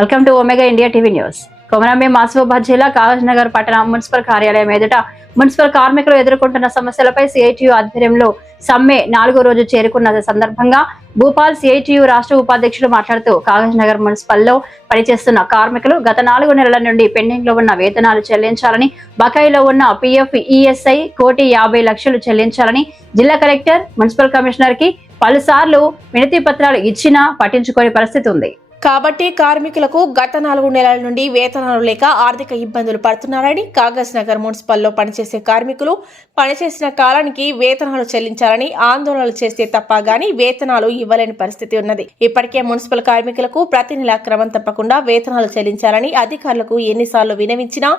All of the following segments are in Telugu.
Welcome to Omega India TV news. Komaram Bheem Asifabad జిల్లా కాగజ్నగర్ పట్టణం పట్టణ మున్సిపల్ కార్యాలయం ఎదుట మున్సిపల్ కార్మికులు ఎదుర్కొంటున్న సమస్యలపై సిఐటియు ఆధ్వర్యంలో సమ్మె నాలుగో రోజు చేరుకున్న సందర్భంగా భూపాల్ సిఐటియు రాష్ట్ర ఉపాధ్యక్షులు మాట్లాడుతూ కాగజ్నగర్ మున్సిపల్లో పనిచేస్తున్న కార్మికులు గత నాలుగు నెలల నుండి పెండింగ్లో ఉన్న వేతనాలు చెల్లించాలని బకాయిలో ఉన్న పిఎఫ్ ఈఎస్ఐ కోటి యాభై లక్షలు చెల్లించాలని జిల్లా కలెక్టర్ మున్సిపల్ కమిషనర్కి పలుసార్లు వినతి పత్రాలు ఇచ్చినా పట్టించుకోని పరిస్థితి ఉంది. కాబట్టి కార్మికులకు గత నాలుగు నెలల నుండి వేతనాలు లేక ఆర్థిక ఇబ్బందులు పడుతున్నారని కాగజ్ నగర్ మున్సిపల్లో పనిచేసే కార్మికులు పనిచేసిన కాలానికి వేతనాలు చెల్లించాలని ఆందోళనలు చేస్తే తప్ప గాని వేతనాలు ఇవ్వలేని పరిస్థితి ఉన్నది. ఇప్పటికే మున్సిపల్ కార్మికులకు ప్రతి నెల క్రమం తప్పకుండా వేతనాలు చెల్లించాలని అధికారులకు ఎన్నిసార్లు వినవించినా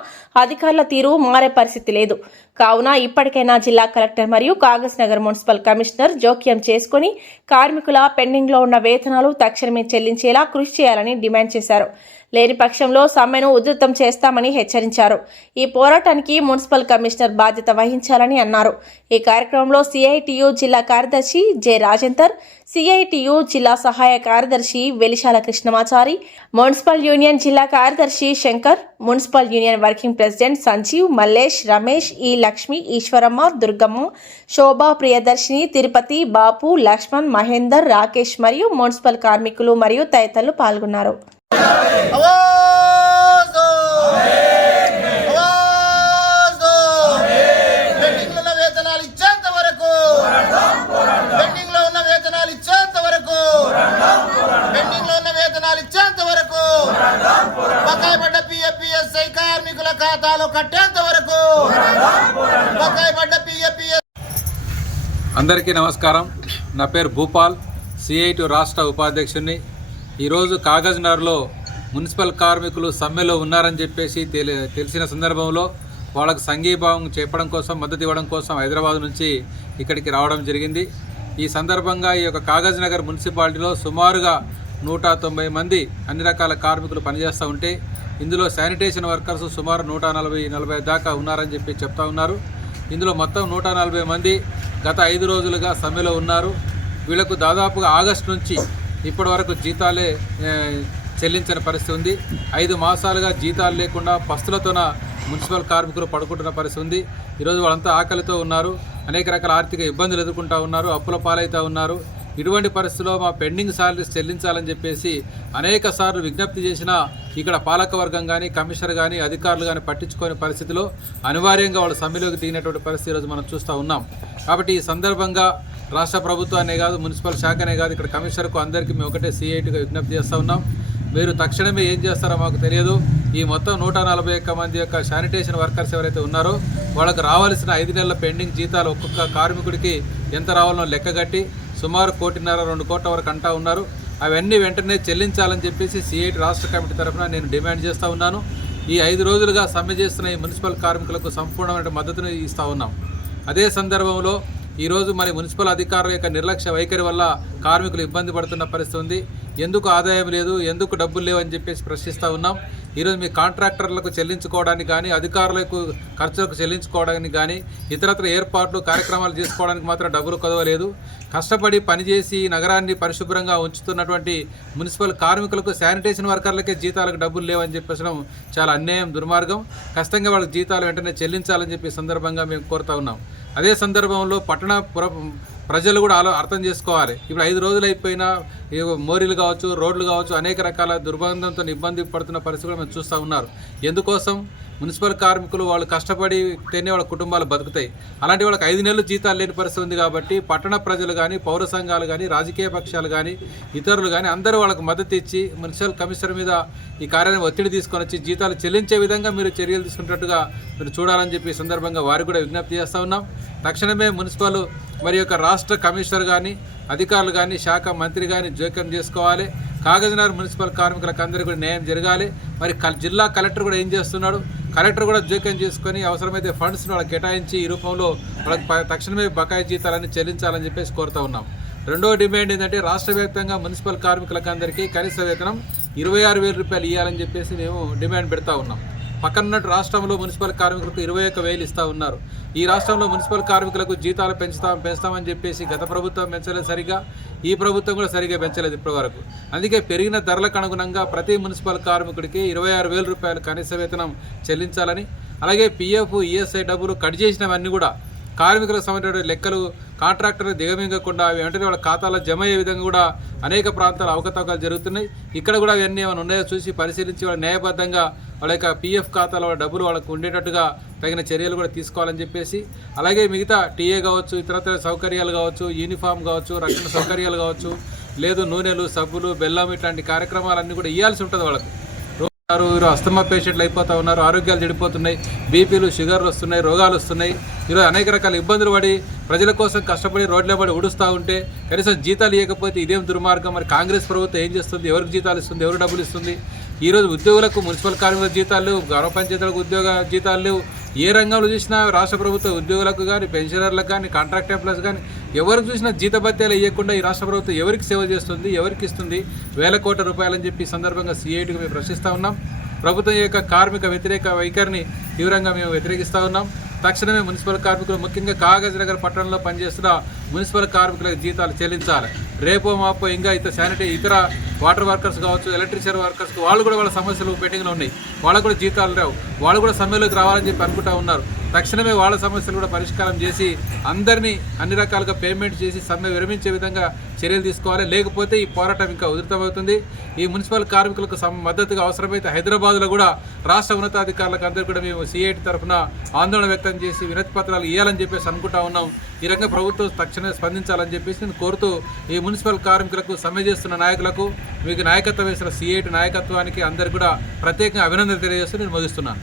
అధికారుల తీరు మారే పరిస్థితి లేదు. కావున ఇప్పటికైనా జిల్లా కలెక్టర్ మరియు కాగజ్ నగర్ మున్సిపల్ కమిషనర్ జోక్యం చేసుకుని కార్మికుల పెండింగ్లో ఉన్న వేతనాలు తక్షణమే చెల్లించేలా కృషి చేయాలని డిమాండ్ చేశారు. లేని పక్షంలో సమ్మెను ఉధృతం చేస్తామని హెచ్చరించారు. ఈ పోరాటానికి మున్సిపల్ కమిషనర్ బాధ్యత వహించాలని అన్నారు. ఈ కార్యక్రమంలో సిఐటియు జిల్లా కార్యదర్శి జె రాజేందర్ సిఐటియు జిల్లా సహాయ కార్యదర్శి వెలిశాల కృష్ణమాచారి మున్సిపల్ యూనియన్ జిల్లా కార్యదర్శి Shankar municipal union working president Sanjeev Mallesh Ramesh E Lakshmi Eshwaramma Durgamma శోభా ప్రియదర్శిని తిరుపతి బాపు లక్ష్మణ్ మహేందర్ రాకేష్ మరియు మున్సిపల్ కార్మికులు మరియు తదితరులు పాల్గొన్నారు. అందరికీ నమస్కారం. నా పేరు భూపాల్. సిఐటి రాష్ట్ర ఉపాధ్యక్షుడిని. ఈరోజు కాగజ్నగర్లో మున్సిపల్ కార్మికులు సమ్మెలో ఉన్నారని చెప్పేసి తెలి తెలిసిన సందర్భంలో వాళ్ళకు సంఘీభావం చెప్పడం కోసం మద్దతు ఇవ్వడం కోసం హైదరాబాద్ నుంచి ఇక్కడికి రావడం జరిగింది. ఈ సందర్భంగా ఈ యొక్క కాగజ్నగర్ మున్సిపాలిటీలో సుమారుగా నూట తొంభై మంది అన్ని రకాల కార్మికులు పనిచేస్తూ ఉంటే ఇందులో శానిటేషన్ వర్కర్స్ సుమారు నూట నలభై నలభై దాకా ఉన్నారని చెప్పి చెప్తా ఉన్నారు. ఇందులో మొత్తం నూట నలభై మంది గత ఐదు రోజులుగా సమ్మెలో ఉన్నారు. వీళ్ళకు దాదాపుగా ఆగస్టు నుంచి ఇప్పటి వరకు జీతాలే చెల్లించని పరిస్థితి ఉంది. ఐదు మాసాలుగా జీతాలు లేకుండా పస్తులతోన మున్సిపల్ కార్మికులు పడుకుంటున్న పరిస్థితి ఉంది. ఈరోజు వాళ్ళంతా ఆకలితో ఉన్నారు. అనేక రకాల ఆర్థిక ఇబ్బందులు ఎదుర్కొంటూ ఉన్నారు. అప్పుల పాలవుతూ ఉన్నారు. ఇటువంటి పరిస్థితిలో మా పెండింగ్ సాలరీస్ చెల్లించాలని చెప్పేసి అనేక సార్లు విజ్ఞప్తి చేసినా ఇక్కడ పాలకవర్గం కానీ కమిషనర్ కానీ అధికారులు కానీ పట్టించుకోని పరిస్థితిలో అనివార్యంగా వాళ్ళు సమ్మెలోకి దిగినటువంటి పరిస్థితి ఈరోజు మనం చూస్తూ ఉన్నాం. కాబట్టి ఈ సందర్భంగా రాష్ట్ర ప్రభుత్వాన్నే కాదు మున్సిపల్ శాఖనే కాదు ఇక్కడ కమిషనర్కు అందరికీ మేము ఒకటే సిఐటిగా విజ్ఞప్తి చేస్తూ ఉన్నాం. మీరు తక్షణమే ఏం చేస్తారో మాకు తెలియదు. ఈ మొత్తం నూట నలభై ఒక్క మంది యొక్క శానిటేషన్ వర్కర్స్ ఎవరైతే ఉన్నారో వాళ్ళకు రావాల్సిన ఐదు నెలల పెండింగ్ జీతాలు ఒక్కొక్క కార్మికుడికి ఎంత రావాలో లెక్కగట్టి సుమారు కోటిన్నర రెండు కోట్ల వరకు అంటా ఉన్నారు. అవన్నీ వెంటనే చెల్లించాలని చెప్పేసి సిఐటి రాష్ట్ర కమిటీ తరఫున నేను డిమాండ్ చేస్తూ ఉన్నాను. ఈ ఐదు రోజులుగా సమ్మె చేస్తున్న ఈ మున్సిపల్ కార్మికులకు సంపూర్ణమైన మద్దతును ఇస్తూ ఉన్నాం. అదే సందర్భంలో ఈరోజు మరి మున్సిపల్ అధికారుల యొక్క నిర్లక్ష్య వైఖరి వల్ల కార్మికులు ఇబ్బంది పడుతున్న పరిస్థితి ఉంది. ఎందుకు ఆదాయం లేదు? ఎందుకు డబ్బులు లేవు అని చెప్పేసి ప్రశ్నిస్తూ ఉన్నాం. ఈరోజు మీ కాంట్రాక్టర్లకు చెల్లించుకోవడానికి కానీ అధికారులకు ఖర్చులకు చెల్లించుకోవడానికి కానీ ఇతరత్ర ఏర్పాట్లు కార్యక్రమాలు చేసుకోవడానికి మాత్రం డబ్బులు కొదవలేదు. కష్టపడి పనిచేసి నగరాన్ని పరిశుభ్రంగా ఉంచుతున్నటువంటి మున్సిపల్ కార్మికులకు శానిటేషన్ వర్కర్లకే జీతాలకు డబ్బులు లేవని చెప్పేసడం చాలా అన్యాయం దుర్మార్గం. కష్టంగా వాళ్ళకి జీతాలు వెంటనే చెల్లించాలని చెప్పి సందర్భంగా మేము కోరుతా ఉన్నాం. అదే సందర్భంలో పట్టణ పుర ప్రజలు కూడా ఆలో అర్థం చేసుకోవాలి. ఇప్పుడు ఐదు రోజులు అయిపోయినా మోరీలు కావచ్చు రోడ్లు కావచ్చు అనేక రకాల దుర్బంధంతో ఇబ్బంది పడుతున్న పరిస్థితి కూడా మేము చూస్తూ ఉన్నారు. ఎందుకోసం? మున్సిపల్ కార్మికులు వాళ్ళు కష్టపడితేనే వాళ్ళ కుటుంబాలు బతుకుతాయి. అలాంటి వాళ్ళకి ఐదు నెలలు జీతాలు లేని పరిస్థితి ఉంది కాబట్టి పట్టణ ప్రజలు కానీ పౌర సంఘాలు కానీ రాజకీయ పక్షాలు కానీ ఇతరులు కానీ అందరూ వాళ్ళకి మద్దతు ఇచ్చి మున్సిపల్ కమిషనర్ మీద ఈ కార్యాలయం ఒత్తిడి తీసుకొని వచ్చి జీతాలు చెల్లించే విధంగా మీరు చర్యలు తీసుకున్నట్టుగా మీరు చూడాలని చెప్పి సందర్భంగా వారికి కూడా విజ్ఞప్తి చేస్తూ ఉన్నాం. తక్షణమే మున్సిపల్ మరి యొక్క రాష్ట్ర కమిషనర్ కానీ అధికారులు కానీ శాఖ మంత్రి కానీ జోక్యం చేసుకోవాలి. కాగజనగర్ మున్సిపల్ కార్మికులకు అందరికీ కూడా న్యాయం జరగాలి. మరి కల్- జిల్లా కలెక్టర్ కూడా ఏం చేస్తున్నాడు? కలెక్టర్ కూడా జోక్యం చేసుకొని అవసరమైతే ఫండ్స్ని వాళ్ళకి కేటాయించి ఈ రూపంలో వాళ్ళకి తక్షణమే బకాయి జీతాలని చెల్లించాలని చెప్పేసి కోరుతా ఉన్నాం. రెండో డిమాండ్ ఏంటంటే రాష్ట్ర వ్యాప్తంగా మున్సిపల్ కార్మికులకు అందరికీ కనీస వేతనం ఇరవై ఆరు వేల రూపాయలు ఇవ్వాలని చెప్పేసి మేము డిమాండ్ పెడతా ఉన్నాం. పక్కన రాష్ట్రంలో మున్సిపల్ కార్మికులకు ఇరవై ఒక్క వేలు ఇస్తూ ఉన్నారు. ఈ రాష్ట్రంలో మున్సిపల్ కార్మికులకు జీతాలు పెంచుతాం పెంచుతామని చెప్పేసి గత ప్రభుత్వం పెంచలేదు సరిగా ఈ ప్రభుత్వం కూడా సరిగా పెంచలేదు ఇప్పటి వరకు అందుకే పెరిగిన ధరలకు అనుగుణంగా ప్రతి మున్సిపల్ కార్మికుడికి ఇరవై ఆరు వేల రూపాయలు కనీస వేతనం చెల్లించాలని అలాగే పిఎఫ్ ఈఎస్ఐ డబ్బులు కట్ చేసినవన్నీ కూడా కార్మికులకు సంబంధించిన లెక్కలు కాంట్రాక్టర్లు దిగమింగకుండా అవి వెంటనే వాళ్ళ ఖాతాలో జమ అయ్యే విధంగా కూడా అనేక ప్రాంతాలు అవకతవకలు జరుగుతున్నాయి. ఇక్కడ కూడా అవన్నీ ఏమైనా ఉన్నాయో చూసి పరిశీలించి వాళ్ళ న్యాయబద్ధంగా వాళ్ళ యొక్క పిఎఫ్ ఖాతాలో డబ్బులు వాళ్ళకు ఉండేటట్టుగా తగిన చర్యలు కూడా తీసుకోవాలని చెప్పేసి అలాగే మిగతా టీఏ కావచ్చు ఇతరత్ర సౌకర్యాలు కావచ్చు యూనిఫామ్ కావచ్చు రక్షణ సౌకర్యాలు కావచ్చు లేదు నూనెలు సబ్బులు బెల్లం ఇట్లాంటి కార్యక్రమాలన్నీ కూడా ఇవ్వాల్సి ఉంటుంది వాళ్ళకు. ఉన్నారు వీరు అస్తమా పేషెంట్లు అయిపోతూ ఉన్నారు ఆరోగ్యాలు చెడిపోతున్నాయి బీపీలు షుగర్లు వస్తున్నాయి రోగాలు వస్తున్నాయి. ఈరోజు అనేక రకాల ఇబ్బందులు పడి ప్రజల కోసం కష్టపడి రోడ్ల పడి ఉడుస్తూ ఉంటే కనీసం జీతాలు ఇవ్వకపోతే ఇదేం దుర్మార్గం. మరి కాంగ్రెస్ ప్రభుత్వం ఏం చేస్తుంది? ఎవరికి జీతాలు ఇస్తుంది? ఎవరు డబ్బులు ఇస్తుంది? ఈరోజు ఉద్యోగులకు మున్సిపల్ కార్మికుల జీతాలు లేవు గ్రామ పంచాయతీలకు ఉద్యోగ జీతాలు లేవు ఏ రంగంలో చూసినా రాష్ట్ర ప్రభుత్వ ఉద్యోగులకు కానీ పెన్షనర్లకు కానీ కాంట్రాక్ట్ ఎంప్లాయీస్ కానీ ఎవరికి చూసినా జీతభత్యాలు ఇవ్వకుండా ఈ రాష్ట్ర ప్రభుత్వం ఎవరికి సేవ చేస్తుంది ఎవరికి ఇస్తుంది వేల కోట్ల రూపాయలని చెప్పి సందర్భంగా సిఐటికి మేము ప్రశ్నిస్తూ ఉన్నాం. ప్రభుత్వం యొక్క కార్మిక వ్యతిరేక వైఖరిని తీవ్రంగా మేము వ్యతిరేకిస్తూ ఉన్నాం. తక్షణమే మున్సిపల్ కార్మికులు ముఖ్యంగా కాగజ్ నగర్ పట్టణంలో పనిచేస్తున్న మున్సిపల్ కార్మికులకు జీతాలు చెల్లించాలి. రేపో మాపో ఇంకా ఇతర శానిటరీ ఇతర వాటర్ వర్కర్స్ కావచ్చు ఎలక్ట్రిషియన్ వర్కర్స్ వాళ్ళు కూడా వాళ్ళ సమస్యలు పెండింగ్లో ఉన్నాయి. వాళ్ళకు కూడా జీతాలు రావు. వాళ్ళు కూడా సమ్మెలోకి రావాలని చెప్పి అనుకుంటా ఉన్నారు. తక్షణమే వాళ్ళ సమస్యలు కూడా పరిష్కారం చేసి అందరినీ అన్ని రకాలుగా పేమెంట్ చేసి సమ్మె విరమించే విధంగా చర్యలు తీసుకోవాలి. లేకపోతే ఈ పోరాటం ఇంకా ఉధృతమవుతుంది. ఈ మున్సిపల్ కార్మికులకు మద్దతుగా అవసరమైతే హైదరాబాద్లో కూడా రాష్ట్ర ఉన్నతాధికారులకు అందరూ కూడా మేము సిఐటి తరఫున ఆందోళన వ్యక్తం చేసి వినతి పత్రాలు ఇవ్వాలని చెప్పేసి అనుకుంటా ఉన్నాం. ఈ రకంగా ప్రభుత్వం తక్షణమే స్పందించాలని చెప్పేసి నేను కోరుతూ ఈ మున్సిపల్ కార్మికులకు సమ్మె చేస్తున్న నాయకులకు మీకు నాయకత్వం వేసిన సిఐటి నాయకత్వానికి అందరికీ కూడా ప్రత్యేకంగా అభినందన తెలియజేస్తూ నేను ముగిస్తున్నాను.